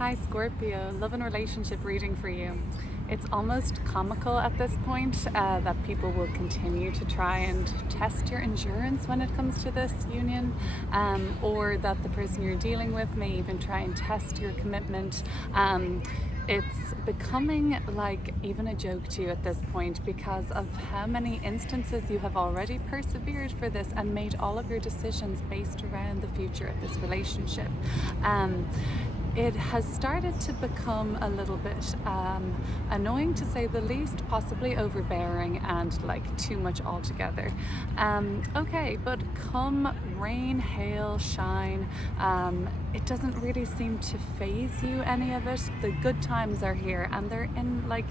Hi Scorpio, love and relationship reading for you. It's almost comical at this point that people will continue to try and test your endurance when it comes to this union, or that the person you're dealing with may even try and test your commitment. It's becoming like even a joke to you at this point because of how many instances you have already persevered for this and made all of your decisions based around the future of this relationship. It has started to become a little bit annoying, to say the least, possibly overbearing and like too much altogether. Okay, but come rain, hail, shine, it doesn't really seem to faze you, any of it. The good times are here, and they're in like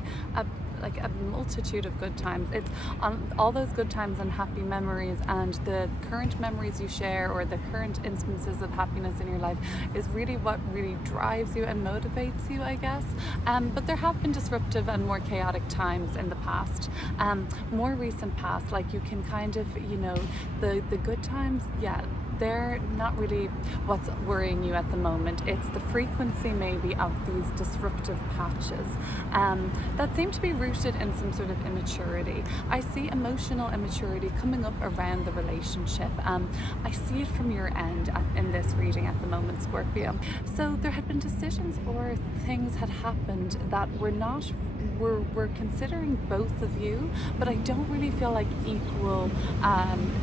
a multitude of good times. It's on all those good times and happy memories, and the current memories you share or the current instances of happiness in your life is really what really drives you and motivates you, I guess. But there have been disruptive and more chaotic times in the past, more recent past. Like you can kind of, the good times, yeah, they're not really what's worrying you at the moment. It's the frequency maybe of these disruptive patches that seem to be rooted in some sort of immaturity. I see emotional immaturity coming up around the relationship. I see it from your end in this reading at the moment, Scorpio. So there had been decisions or things had happened that we're considering both of you, but I don't really feel like equal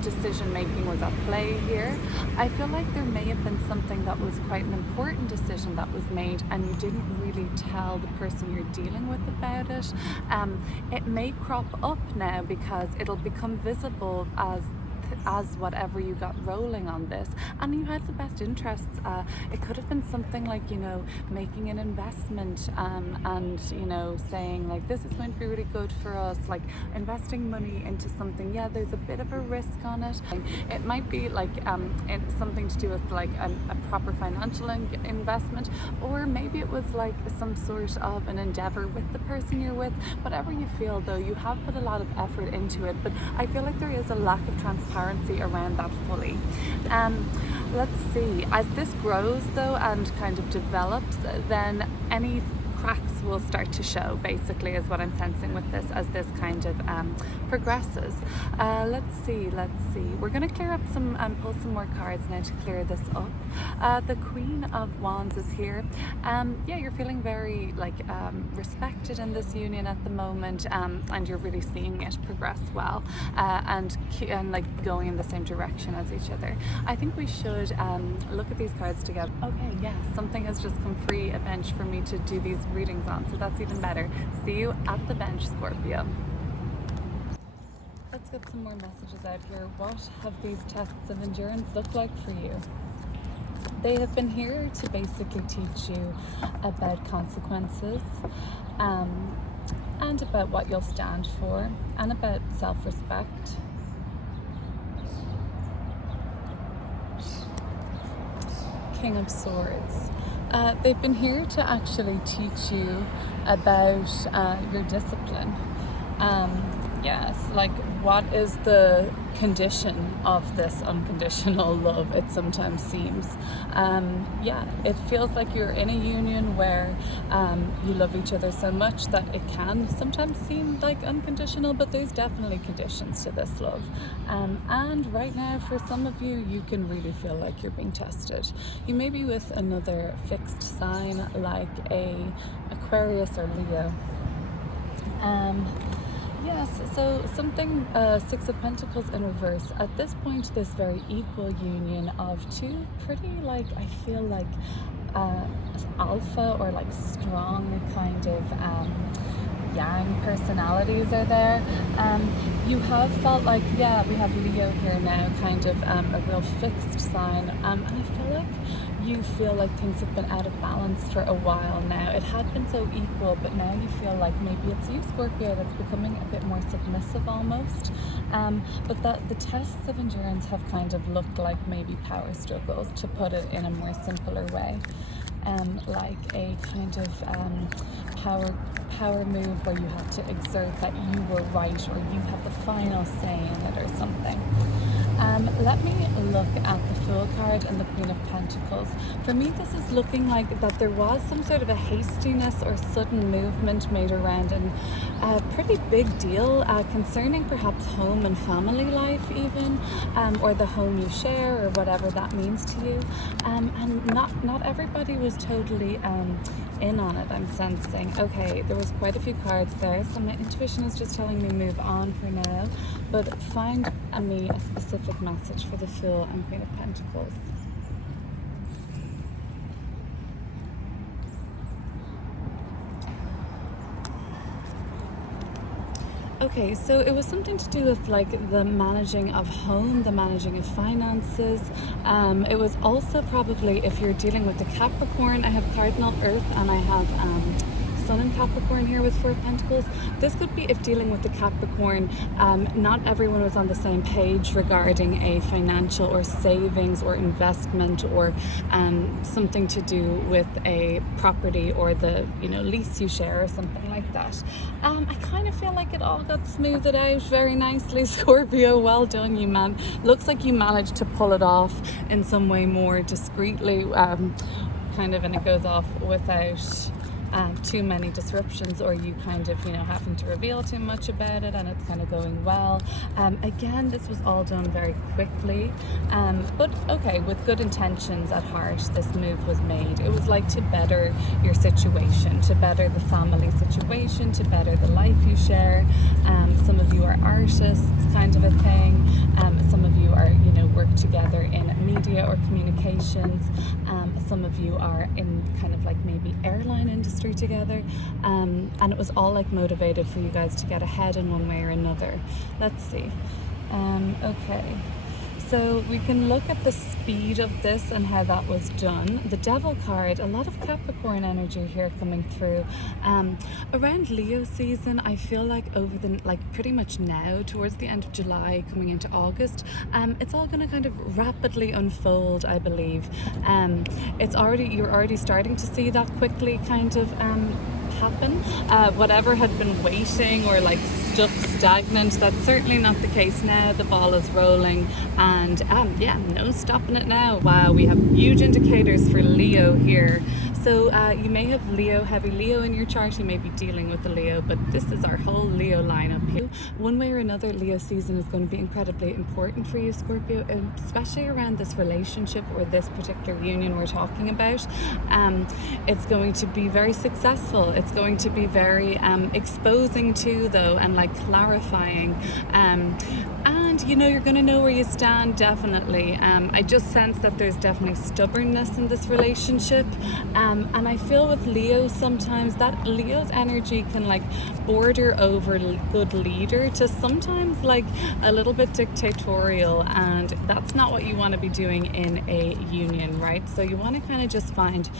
decision making was at play here. I feel like there may have been something that was quite an important decision that was made and you didn't really tell the person you're dealing with about it. It may crop up now because it'll become visible as whatever you got rolling on this, and you had the best interests. It could have been something like, making an investment and saying like, this is going to be really good for us, like investing money into something. Yeah, there's a bit of a risk on it. It might be like it's something to do with like a proper financial investment, or maybe it was like some sort of an endeavor with the person you're with. Whatever you feel though, you have put a lot of effort into it, but I feel like there is a lack of transparency around that fully. Let's see, as this grows though and kind of develops, then any cracks will start to show, basically, is what I'm sensing with this as this kind of progresses. Let's see, we're going to clear up some pull some more cards now to clear this up. The Queen of Wands is here. Yeah, you're feeling very respected in this union at the moment, and you're really seeing it progress well, and like going in the same direction as each other. I think we should look at these cards together. Okay, yes, something has just come free a bench for me to do these readings on, so that's even better. See you at the bench, Scorpio. Let's get some more messages out here. What have these tests of endurance looked like for you? They have been here to basically teach you about consequences, and about what you'll stand for, and about self-respect. King of Swords. They've been here to actually teach you about your discipline. Yes, like what is the condition of this unconditional love, it sometimes seems. Yeah, it feels like you're in a union where you love each other so much that it can sometimes seem like unconditional, but there's definitely conditions to this love. And right now, for some of you, you can really feel like you're being tested. You may be with another fixed sign like a Aquarius or Leo. Yes, so something, Six of Pentacles in reverse. At this point, this very equal union of two pretty, like, I feel like alpha or like strong kind of yang personalities are there. You have felt like, yeah, we have Leo here now, kind of a real fixed sign, and I feel like you feel like things have been out of balance for a while now. It had been so equal, but now you feel like maybe it's you, Scorpio, that's becoming a bit more submissive almost. But that the tests of endurance have kind of looked like maybe power struggles, to put it in a more simpler way. like a kind of power move where you have to exert that you were right or you have the final say in it or something. Let me look at the Fool card and the Queen of Pentacles. For me, this is looking like that there was some sort of a hastiness or sudden movement made around and a pretty big deal concerning perhaps home and family life even, or the home you share or whatever that means to you. And not everybody was totally in on it, I'm sensing. Okay, there was quite a few cards there, so my intuition is just telling me move on for now, but find me a specific message for the Fool and Queen of Pentacles. Okay, so it was something to do with like the managing of home, the managing of finances. It was also probably if you're dealing with the Capricorn. I have Cardinal Earth and I have Sun in Capricorn here with Four of Pentacles. This could be if dealing with the Capricorn, not everyone was on the same page regarding a financial or savings or investment or something to do with a property or the lease you share or something like that. I kind of feel like it all got smoothed out very nicely, Scorpio. Well done, you man. Looks like you managed to pull it off in some way more discreetly, and it goes off without too many disruptions, or you having to reveal too much about it, and it's kind of going well. Again, this was all done very quickly, but okay, with good intentions at heart. This move was made. It was like to better your situation, to better the family situation, to better the life you share. Some of you are artists, kind of a thing. Some of you are work together in media or communications. Some of you are in maybe airline industry together, and it was all motivated for you guys to get ahead in one way or another. Let's see. Okay, so we can look at the speed of this and how that was done. The Devil card, a lot of Capricorn energy here coming through. Around Leo season, I feel like over the pretty much now towards the end of July coming into August, it's all going to kind of rapidly unfold, I believe. You're already starting to see that quickly kind of happen. Whatever had been waiting or stuck stagnant, that's certainly not the case now. The ball is rolling, and no stopping it now. Wow, we have huge indicators for Leo here. So you may have heavy Leo in your chart. You may be dealing with the Leo, but this is our whole Leo lineup here. One way or another, Leo season is going to be incredibly important for you, Scorpio, especially around this relationship or this particular union we're talking about. It's going to be very successful. It's going to be very exposing too, though, and clarifying. And you're going to know where you stand, definitely. I just sense that there's definitely stubbornness in this relationship, and I feel with Leo sometimes that Leo's energy can border over good leader to sometimes a little bit dictatorial, and that's not what you want to be doing in a union, right? So you want to kind of just find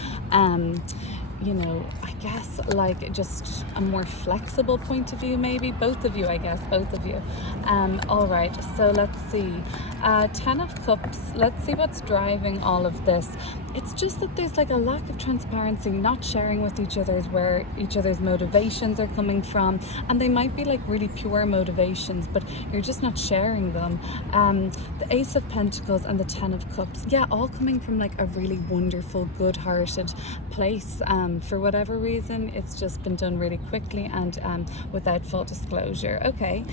I guess just a more flexible point of view, maybe both of you. All right, so let's see. 10 of Cups. Let's see what's driving all of this. It's just that there's a lack of transparency, not sharing with each other's where each other's motivations are coming from, and they might be really pure motivations, but you're just not sharing them. The Ace of Pentacles and the 10 of Cups, all coming from a really wonderful, good-hearted place. For whatever reason, it's just been done really quickly and without full disclosure. Okay,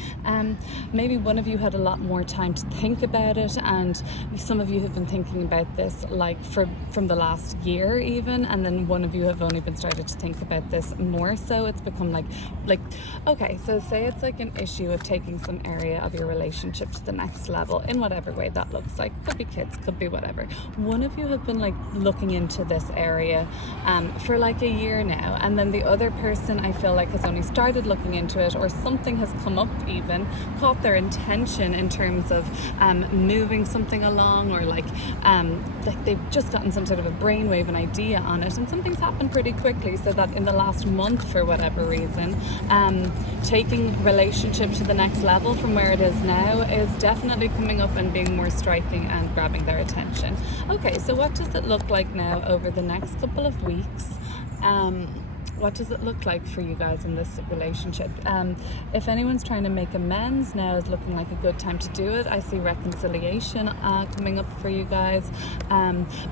maybe one of you had a lot more time to think about it, and some of you have been thinking about this from the last year even, and then one of you have only been started to think about this more, so it's become okay, so say it's an issue of taking some area of your relationship to the next level in whatever way that looks like. Could be kids, could be whatever. One of you have been looking into this area for a year now, and then the other person I feel has only started looking into it, or something has come up, even caught their intention in terms of moving something along, or they've just gotten some some sort of a brainwave, an idea on it, and something's happened pretty quickly, so that in the last month, for whatever reason, taking relationship to the next level from where it is now is definitely coming up and being more striking and grabbing their attention. Okay, so what does it look like now over the next couple of weeks? What does it look like for you guys in this relationship? If anyone's trying to make amends, now is looking like a good time to do it. I see reconciliation coming up for you guys,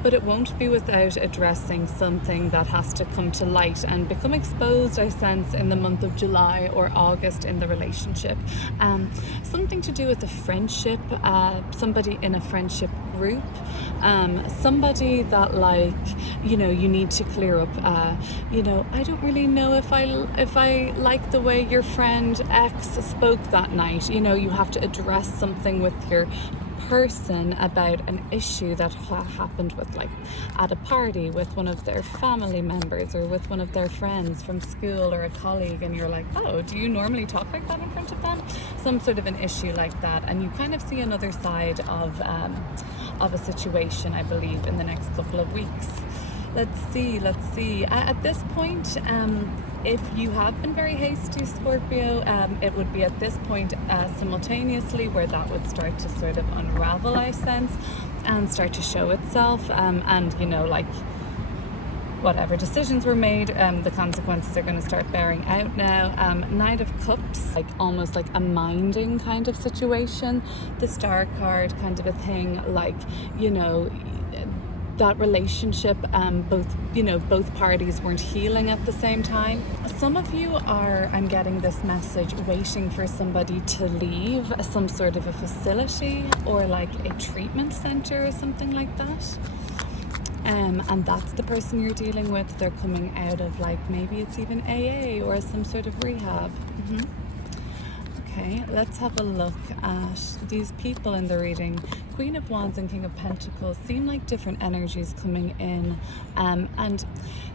but it won't be without addressing something that has to come to light and become exposed, I sense, in the month of July or August in the relationship. Something to do with a friendship, somebody in a friendship group, somebody that, like, you know, you need to clear up. I don't really know if I like the way your friend X spoke that night. You know, you have to address something with your person about an issue that happened with, like, at a party with one of their family members or with one of their friends from school or a colleague, and you're like, oh, do you normally talk like that in front of them? Some sort of an issue like that, and you kind of see another side of a situation, I believe, in the next couple of weeks. Let's see. At this point, if you have been very hasty, Scorpio, it would be at this point simultaneously where that would start to sort of unravel, I sense, and start to show itself. And, you know, like, whatever decisions were made, the consequences are going to start bearing out now. Knight of Cups, like almost like a minding kind of situation. The Star card, kind of a thing, like, you know, that relationship, both parties weren't healing at the same time. Some of you are, I'm getting this message, waiting for somebody to leave some sort of a facility or like a treatment center or something like that. And that's the person you're dealing with. They're coming out of, like, maybe it's even AA or some sort of rehab. Okay, let's have a look at these people in the reading. Queen of Wands and King of Pentacles seem like different energies coming in, and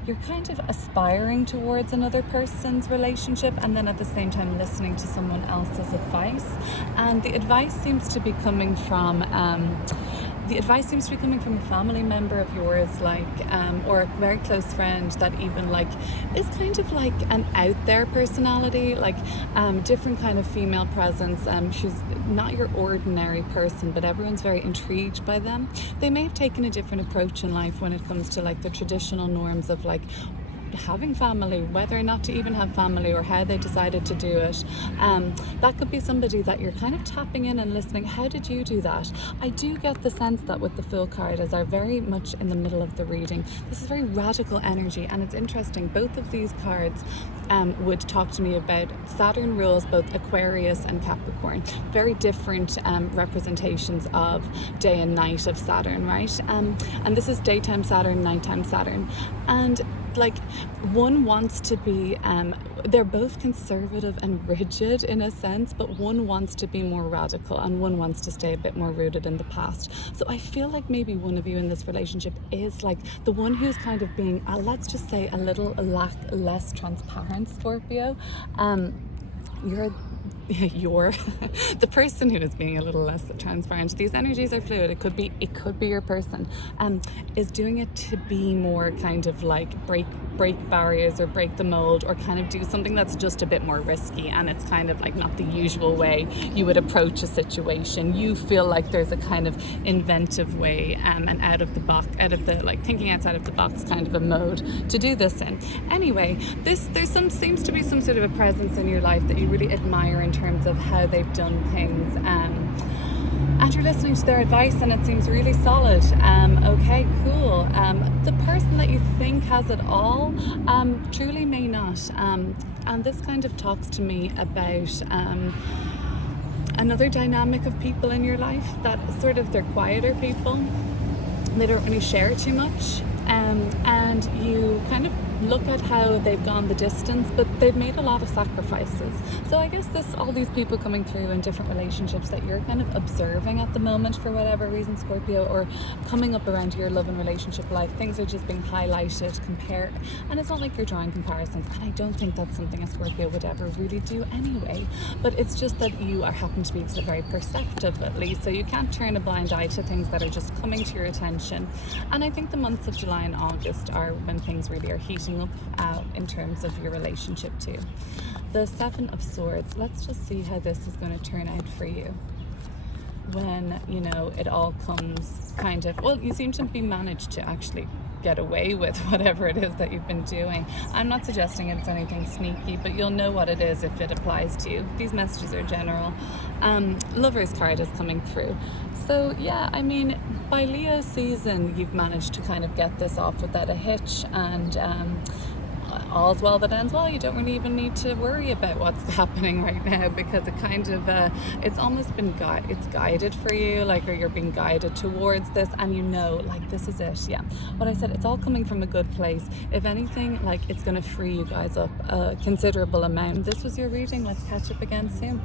you're kind of aspiring towards another person's relationship and then at the same time listening to someone else's advice. And the advice seems to be coming from a family member of yours, like, or a very close friend that even, like, is kind of like an out there personality, like, different kind of female presence. She's not your ordinary person, but everyone's very intrigued by them. They may have taken a different approach in life when it comes to, like, the traditional norms of, like, having family, whether or not to even have family, or how they decided to do it. That could be somebody that you're kind of tapping in and listening. How did you do that? I do get the sense that with the Fool card, as are very much in the middle of the reading, this is very radical energy, and it's interesting. Both of these cards would talk to me about Saturn rules both Aquarius and Capricorn. Very different representations of day and night of Saturn, right? And this is daytime Saturn, nighttime Saturn. And, like, one wants to be, they're both conservative and rigid in a sense, but one wants to be more radical and one wants to stay a bit more rooted in the past. So I feel like maybe one of you in this relationship is, like, the one who's kind of being, let's just say, a little less transparent, Scorpio. You're the person who is being a little less transparent. These energies are fluid. It could be your person, is doing it to be more kind of like break barriers or break the mold, or kind of do something that's just a bit more risky, and it's kind of like not the usual way you would approach a situation. You feel like there's a kind of inventive way, and out of the like thinking outside of the box kind of a mode to do this in. Anyway, seems to be some sort of a presence in your life that you really admire in terms of how they've done things, and you're listening to their advice, and it seems really solid. Okay, cool. The person that you think has it all truly may not, and this kind of talks to me about another dynamic of people in your life that sort of, they're quieter people. They don't really share too much, and you kind of look at how they've gone the distance, but they've made a lot of sacrifices. So I guess all these people coming through in different relationships that you're kind of observing at the moment for whatever reason, Scorpio, or coming up around your love and relationship life, things are just being highlighted, compared, and it's not like you're drawing comparisons, and I don't think that's something a Scorpio would ever really do anyway, but it's just that you happen to be very perceptive, at least, so you can't turn a blind eye to things that are just coming to your attention. And I think the months of July and August are when things really are heating up in terms of your relationship too. The Seven of Swords, let's just see how this is going to turn out for you when, you know, it all comes kind of, well, you seem to be managed to actually get away with whatever it is that you've been doing. I'm not suggesting it's anything sneaky, but you'll know what it is if it applies to you. These messages are general. Lover's card is coming through. So yeah, I mean, by Leo season, you've managed to kind of get this off without a hitch, and all's well that ends well. You don't really even need to worry about what's happening right now, because it kind of it's almost been it's guided for you, like, or you're being guided towards this, and you know, like, this is it. Yeah, what I said, it's all coming from a good place. If anything, like, it's going to free you guys up a considerable amount. This was your reading. Let's catch up again soon.